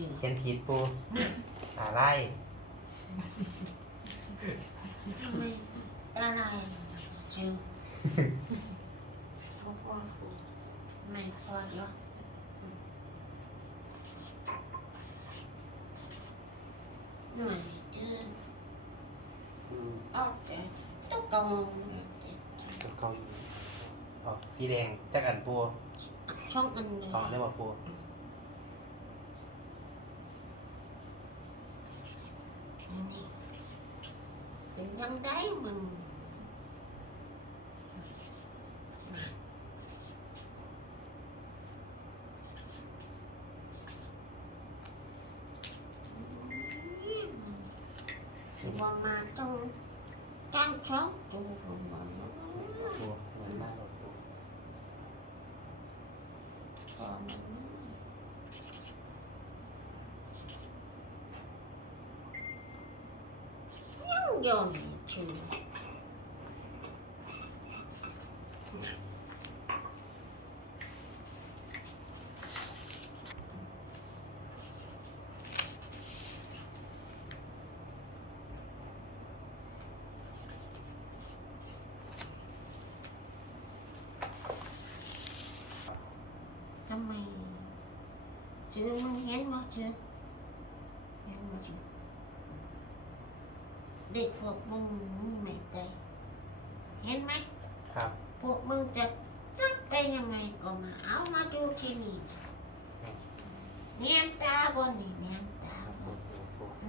จืดเขียนผิดปูอะไรทำไมตาลายจืดเขาพ่อกูไม่พอเยอะเหนื่อยจืดอืมออกแต่ต้องกองเนี่ยจืดตัวเกาหลีออกสีแดงจักอันปูช่องอันเดียสองได้วบ่ปู นี่เป็นยังไงมึง ว่ามาต้องตั้งช่องตัวมา ปูเหมือนมากเลยปู ก่อนยังยนชูทำไม ชื่อมึงเห็นบ่ชื่อเห็นบ่ชื่อเด็กพวกมึงไม่ไกลเห็นไหมครับ พวกมึงจะจับไปยังไงก็มาเอามาดูที่นี่เงียบตาบนนี่เงียบตาครับบปูนปูปู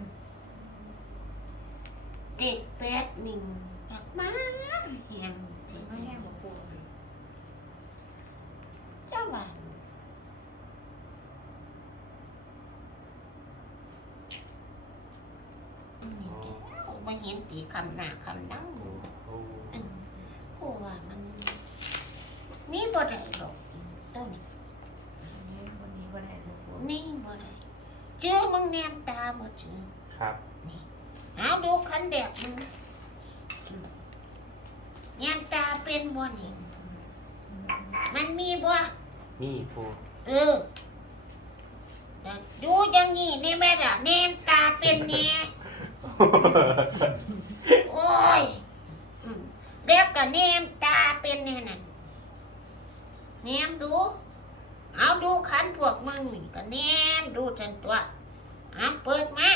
เด็กแปดหนึ่งอยากมาเหียงที่ ไม่ นี่ แห้งบ่ปู เจ้าบ้านอันนี้แกเอามาเห็นตี คำหน้าคำดังปูปูอืมกูว่ามันมีบ่ได้หรอกตัวนี้อันนี้วันนี้วันไหนบ่ปูนี่บ่ได้เชื่อมึงแนมตาบ่เชื่อครับเอาดูคันแดกมึงอืมแนมตาเป็นบ่นี่มันมีบ่นี่ปูเออแต่ดูอย่างนี้นี่แม่ล่ะแนมตาเป็นแน่โอ้ยอืม แล้วก็แนมตาเป็นแน่นั่นแนมดู เอาดูขันพวกมึงนี่ก็แนมดูจนตัวเอาเปิดมา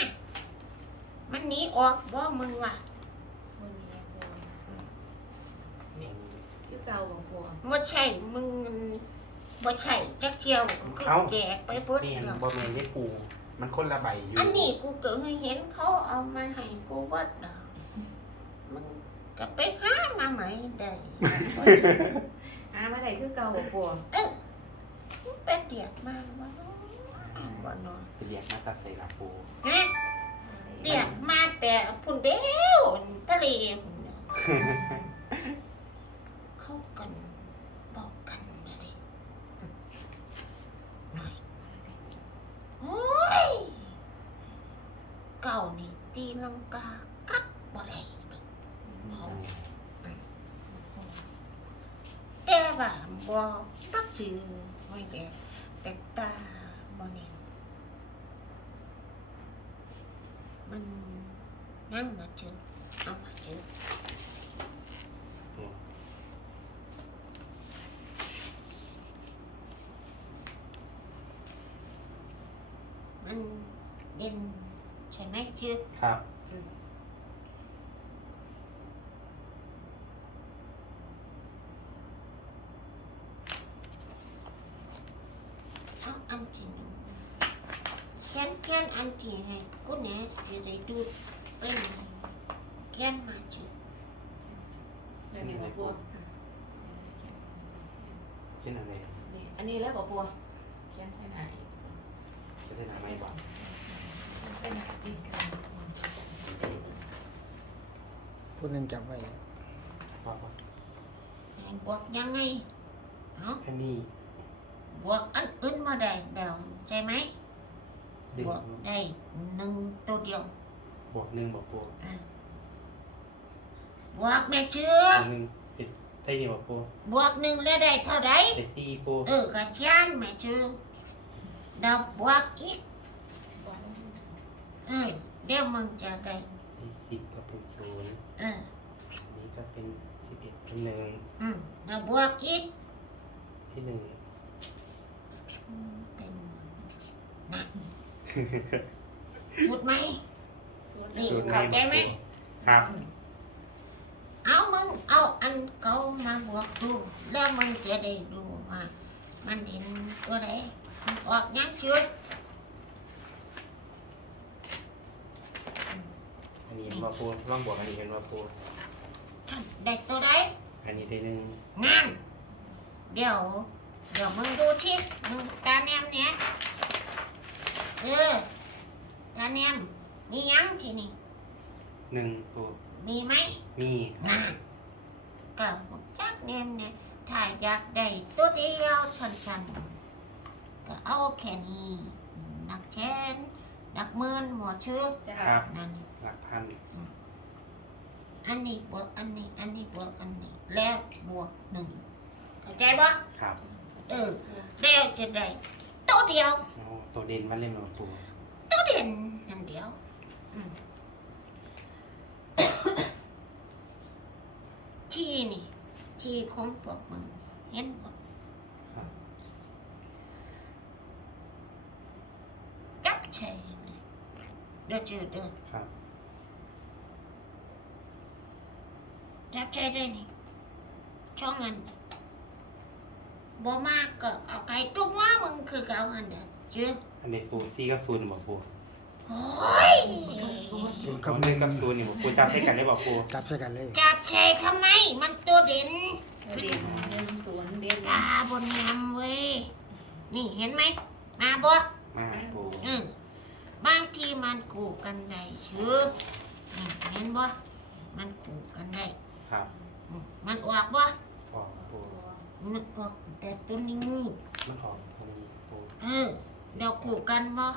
มันหนีออกบ่มึงว่ะคือเก่าบ่ปูบ่ใช่มึงบ่ใช่จักเจียวก็แจกไปเบิดนี่แล้วบ่แม่นได้ปูมันคนละใบอยู่ อันนี้กูเกิดเห็นเขาเอามาให้กูวัดดอกมึง ก็ไปหามาไหมได้อ่าวันไหนคือเก่าบ่ปูมึงไปเดียกมาบ่เนาะบ่เนอนไปเรียกมาตัดใส่ละปูฮะเดียกมาแต่พุ่นเดียวทะเลพุ่นน่ะเข้ากันบอกกันนะดิหน่อยโอ้ยเก่านี่ตีลังกากัดบ่ได้ ดอกแต่ว่าบ่ปักชื่อไว้แต่แต่ตาบ่เน่นมันนั่งมาชื่อเอามาชื่อมันเด่นใช่ไหมชื่อ ครับ เอาอันที่หนึ่ง แค้นแค้นอันที่ให้กูแหน่จะได้ดูไปไหนแค้นมาชื่อเดี๋ยวนี้บ่ปูเช่นอะไรนี่อันนี้แล้วบ่ปูเขียนใส่ไหนจะได้ทำไม่บอกใส่ไหนติดกันพูดหนึ่งจำไว้ว่าว่าให้บวกยังไงเอาอันนี้บวกอันอื่นมาได้เดียวใช่ไหม ดึงบวกได้หนึ่งตัวเดียวบวกหนึ่งบวกปูบวกแม่ชื่ออันหนึ่งเป็นใส่นี่บวกปูบวกหนึ่งแล้วได้เท่าไหรใส่สี่ปูเออกระชานแม่ชื่อดาวบวกอีกเออเดี๋ยวมึงจะได้ที่สิบก็เป็นศูนย์เออนี่ก็เป็นสิบเอ็ดเป็นหนึ่งอืมแล้วบวกอีกที่หนึ่งอืมเป็นนั่น ชุดไหมนี่ศูนย์เข้าใจไหมครับ เอามึงเอาอันเก่ามาบวกดูแล้วมึงจะได้ดูว่ามันเห็นตัวไหนมันออกยังชุดอันนี้มาปูลองบวกอันนี้เป็นมาปูท่านได้ตัวไหนอันนี้ได้หนึ่งงานเดี๋ยวเดี๋ยวมึงดูชิมึงตาแนมเนี่ย เออตาแนมมียังที่นี่หนึ่งปูมีไหมมีนานกับจักแนมเนี่ยถ้าอยากได้ตัวเดียวชันๆก็เอาแค่นี้นักแชนนักหมื่นหมอชื่อจ้าครับนั่นนี่หลักพันอันนี้บวกอันนี้ อันนี้บวกอันนี้ แล้วบวกหนึ่งเข้าใจปะครับ เออแล้วจะได้ตัวเดียวโอ้ ตัวเด่นมาเล่นมาปูตัวเด่นนั่นเดียวอืมที่นี่ ที่ของพวกมึงเห็นบ่จับใช่เลยเดี๋ยวเจอเด้อครับจับใช่ได้นี่ช่องเงินบ่มากก็เอาไก่ตุ้งว่ามึงคือเก่าอันเดียว เจออันนี้ปูซี่กับศูนย์บอกปูโอ้ยศูนย์กักับบหหนึ่นึ่งงกับศูนย์นี่บอกปูจับให้กันได้บอกปูจับใส่กันเลยจับใช่ทำไม มันตัวเด่นเด่นหนึ่งศูนย์เด่นตาบนยำเว้ย นี่เห็นไหม มาบ่มาปูอืมบางทีมันกูกันได้ชื่อนี่เห็นบ่มันกูกันได้ครับอืมมันออกบ่ออกปูมันออกแต่ตัวนี้ มันออกตรงนี้ปูเออ เดี๋ยวกูกันบ่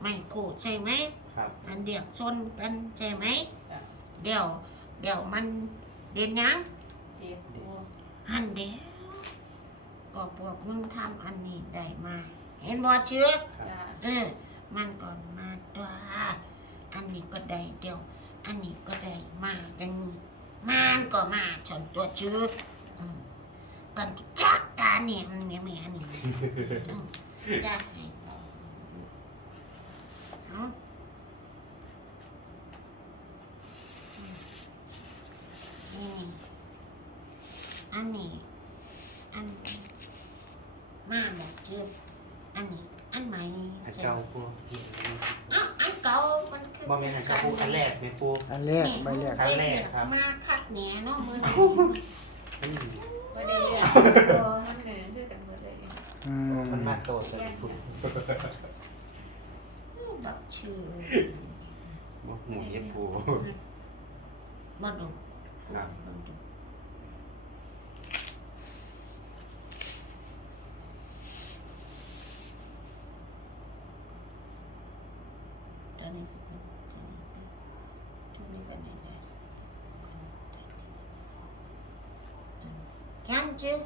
ไม่กูใช่ไหมครับ อันเดียวชนกันใช่ไหมเดี๋ยวเดี๋ยวมันเรียนหยังเจ็บปูหันเดียวก็พวกมึงทำอันนี้ได้มา เห็นบ่เชื้อ จ้าเออ มันก่อนมาตัวอันนี้ก็ได้เดียว อันนี้ก็ได้มาจังมันก็มาชนตัวชื่ออืมกันจักตาเนี่ยมันเนี่ยแม่นี่อืมจักให้เอาอืมอันนี้ อันมา แบบชื่ออันนี้อันใหม่อันเก่าปูอ้าวอันเก่ามันคือบ่แม่นอันเก่าปูอันแรกแม่ปูอันแรกใบแรกครั้งแรกครับมาคักแหน่เนาะมืออืมไม่ได้เรียกพอมันเหนื่อยคือกันหมดเลยอืมันมมาโตตัวนี้ปูบักชื่อบ่หมูเย็บปูมาดูครับ มาดูตอนนี้สิบตอนนี้สิบช่วงนี้ก็ไหนได้สิยังจื้อ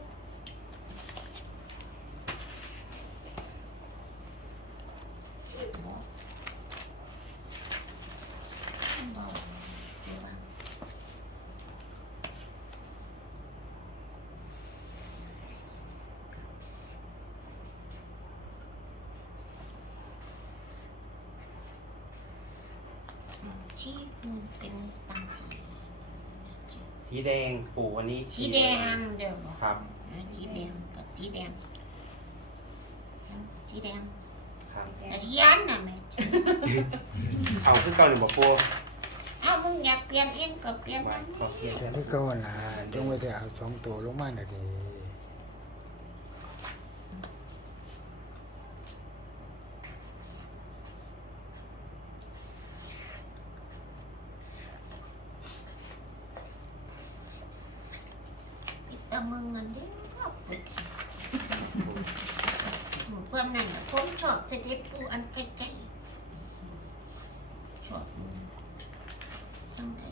บอกบอกเดี๋ยวว่า ที่มันเป็นตังสีสีแดงปูวันนี้สีแดงเดี๋ยวบอกครับเออสีแดงกับสีแดงสีแดงครับแต่ที่ยันน่ะแม่เอาขึ้นเก่าเลยบอกปูเอามึงอยากเปลี่ยนเองก็เปลี่ยนไว้มันขอเพียงแค่ที่เก่าล่ะจงไว้แต่เอาสองตัวลงมาน่ะดิ แต่มึงเงินเดียวก็ปวด เพื่อนนั่นน่ะผมชอบสเต็ปปูอันใกล้ๆชอบมึงตั้งแต่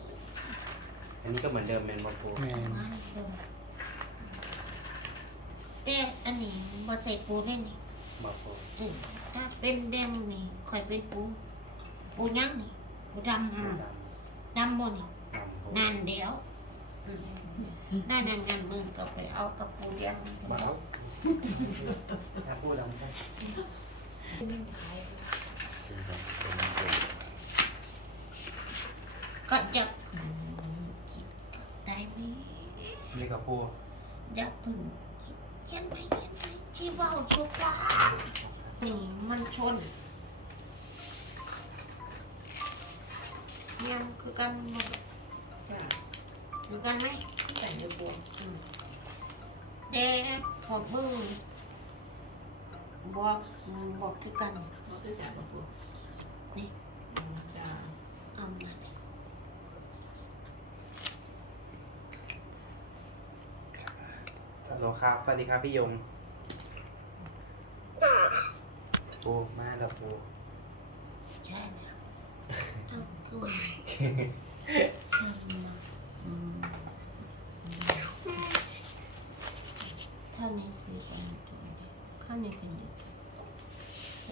อันนี้ก็เหมือนเดิมเป็นบอกปูแม่นมาเดิมแต่อันนี้บ่ใส่ปูได้นี่บอกปูอืมถ้าเป็นเดมนี่ค่อยเป็นปูปูยังนี่ปูดำปูอะดดำบนนี่ำอ่ำปูนั่นเดียวอืมได้นั่นงั้นมึงก็ไปเอากระปูยังมาเอา ถ้าปูดำได้สีดำเป็นเด็กก็จะได้ไหมนี่กับปูอย่าพึ่งเห็นไหมเห็นไหมที่เว้าชุกว่านี่มันชนยังคือกันหมดคือกันไหมแต่เดี๋ยวบวม พวกมึงบอกบอกคือกันมันก็จะบวมนี่จ้ะเอามาเลยฮัลโหลครับ สวัสดีครับพี่ยงปูมาแล้วปูใช่ไหมเอาคือว่าเอามาอืม เท่านี้สิกันตัวเดียวข้างนี้เป็นอยู่เ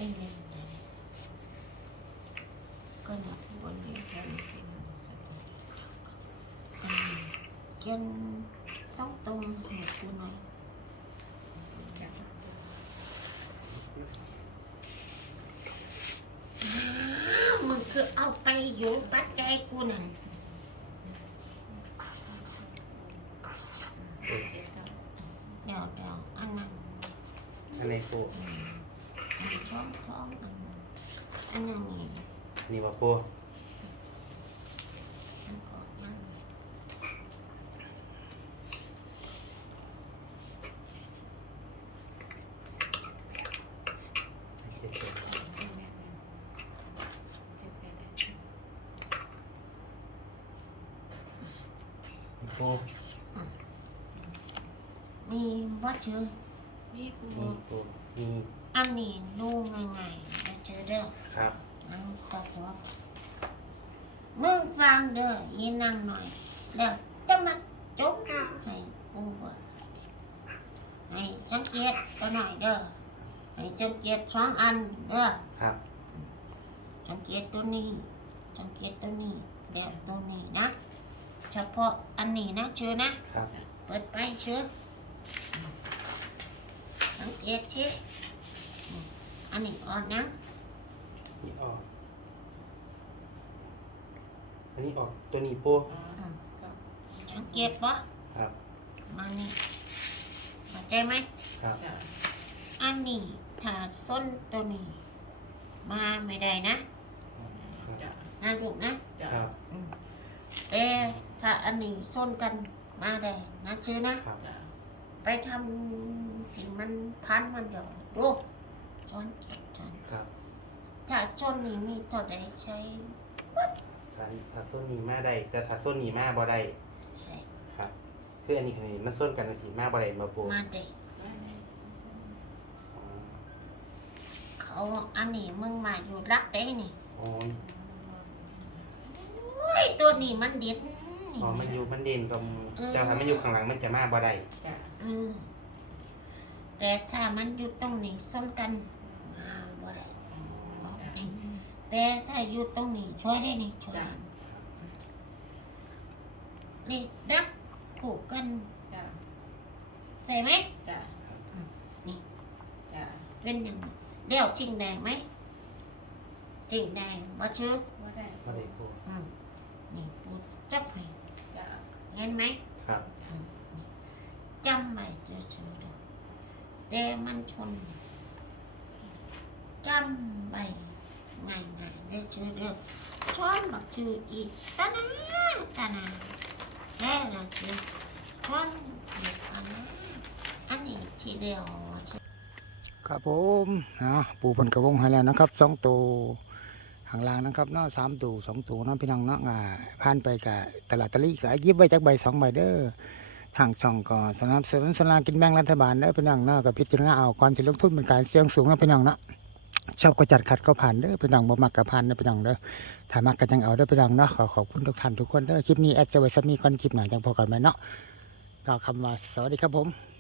ดี๋ยวเดี๋ยวอันนั้นอันไหนปูอันช่องท้องอันนั้นอันนั้นนี่นี่ว่าปูอันของยังเจ็ดเจ็ดเจ็บไป เลยปูมีว่าเจอนี่กูนี่ปูนี่อันนี้ดูง่ายๆนะเจอเด้อครับเอาตบหัวมึงฟังเด้อยีนั่งหน่อยแล้วจะมาจบให้กูว่าให้สังเกตตัวหน่อยเด้อให้สังเกตสองอันเด้อครับสังเกตตัวนี้สังเกตตัวนี้แบบตัวนี้นะ เฉพาะอันนี้นะเชื่อนะครับ เปิดไปเชื่อ สังเกตเชื่ออันนี้อ่อนนะนี่ออกอันนี้ออกตัวนี้ปูอ๋อครับสังเกตปะครับ มานี่เข้าใจไหมครับจ้ะอันนี้ถ้าส้นตัวนี้ มาไม่ได้นะจ้ะนะลูกนะจ้ะครับอืมแต่ถ้าอันนี้ส้นกันมาได้นะเชื่อนะครับจ้ะ ไปทำสิ่งมันพันมันเดี๋ยวดูช้อนช้อนครับ ถ้าชนนี่มีเท่าใดใช้ถ้าถ้าส้นนี้มาได้แต่ถ้าส้นนี้มาบ่ได้ใช้ครับ คืออันนี้คือมันส้นกันทีมาบ่ได้มาปูมาได้ได้เลยอ๋อเขาอันนี้มึงมาอยู่รักได้นี่อ๋อโอ้ยตัวนี้มันเด็ดนี่อ๋อมันอยู่มันเด่นกับเออเจ้าถ้ามันอยู่ข้างหลังมันจะมาบ่ได้ จ้ะเออแต่ถ้ามันอยู่ตรงนี้ส้นกันมาบ่ได้จ้ะแต่ถ้าอยู่ตรงนี้ช่วยได้นี่ช่วยจ้ะนี่ดักผูกกันจ้ะใส่ไหมจ้ะนี่จ้ะเป็นอย่างนี้เดี๋ยวจริงแดงไหมจริงแดงบ่ชื่อว่าได้บ่ได้ปูอืมนี่ปูจับให้จ้ะเห็นไหมครับ จำไว้เฉยๆเด้อแต่มันชนจำไว้ง่ายๆเด้เฉยๆเด้อช้อนบักชื่ออีกตานาตานาแค่ละชื่อช้อนอีกตานาอันนี้ทีเดียวครับผมนะปูพันกระวงให้แล้วนะครับสองตัวข้างล่างนะครับเนาะสามตัวสองตัวเนาะพี่น้องเนาะอ่าผ่านไปกับตลาดตะลี่ก็ยิบไว้จากใบสองใบเด้อ ทางช่องก็สนับสนุนสลากินแบ่งรัฐบาลเด้อพี่น้องเนาะกับพิจารณาเอาก่อนจะลงทุนเป็นการเสี่ยงสูงนะพี่น้องเนาะชอบก็จัดขัดก็ผ่านเด้อพี่น้องบ่มักก็ผ่านเด้อพี่น้องเด้อถ้ามักก็จังเอาเด้อพี่น้องเนาะขอขอบคุณทุกท่านทุกคนเด้อคลิปนี้แอดจะไว้สมีก่อนคลิปหนาจังพอกันไหมเนาะก็คำว่าสวัสดีครับผม